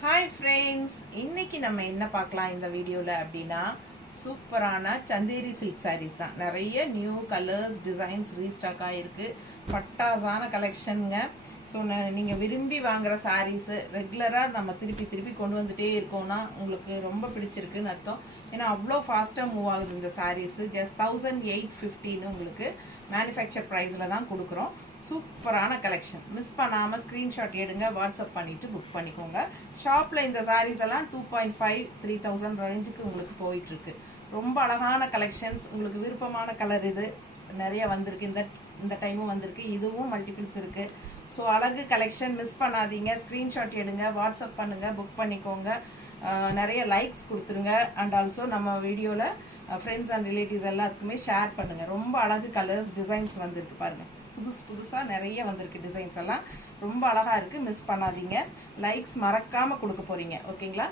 Hi friends, இன்னைக்கு நம்ம என்ன பார்க்கலாம் இந்த வீடியோவில் அப்படின்னா சூப்பரான சந்தேரி சில்க் சாரீஸ் தான். நிறைய நியூ கலர்ஸ் டிசைன்ஸ் ரீஸ்டாக் ஆகிருக்கு. பட்டாசான கலெக்ஷனுங்க. ஸோ நீங்கள் விரும்பி வாங்குகிற சாரீஸு ரெகுலராக நம்ம திருப்பி கொண்டு வந்துகிட்டே இருக்கோம்னா உங்களுக்கு ரொம்ப பிடிச்சிருக்குன்னு அர்த்தம். ஏன்னா அவ்வளோ ஃபாஸ்ட்டாக மூவ் ஆகுது இந்த சாரீஸு. ஜஸ்ட் 1850 உங்களுக்கு மேனுஃபேக்சர் ப்ரைஸில் தான் கொடுக்குறோம். சூப்பரான கலெக்ஷன். மிஸ் பண்ணாமல் ஸ்க்ரீன்ஷாட் எடுங்க, வாட்ஸ்அப் பண்ணிவிட்டு புக் பண்ணிக்கோங்க. ஷாப்பில் இந்த சாரீஸ் எல்லாம் 2.5-3,000 ரேஞ்சுக்கு உங்களுக்கு போயிட்டுருக்கு. ரொம்ப அழகான கலெக்ஷன்ஸ். உங்களுக்கு விருப்பமான கலர் இது நிறைய வந்திருக்கு. இந்த டைமும் வந்திருக்கு. இதுவும் மல்டிபிள்ஸ் இருக்குது. ஸோ அழகு கலெக்ஷன். மிஸ் பண்ணாதீங்க. ஸ்க்ரீன்ஷாட் எடுங்க, வாட்ஸ்அப் பண்ணுங்கள், புக் பண்ணிக்கோங்க. நிறைய லைக்ஸ் கொடுத்துருங்க. அண்ட் ஆல்சோ நம்ம வீடியோவில் ஃப்ரெண்ட்ஸ் அண்ட் ரிலேட்டிவ்ஸ் எல்லாத்துக்குமே ஷேர் பண்ணுங்கள். ரொம்ப அழகு கலர்ஸ் டிசைன்ஸ் வந்திருக்கு பாருங்கள். புதுசாக நிறைய வந்திருக்கு. டிசைன்ஸ் எல்லாம் ரொம்ப அழகாக இருக்குது. மிஸ் பண்ணாதீங்க. லைக்ஸ் மறக்காமல் கொடுக்க போகிறீங்க. ஓகேங்களா?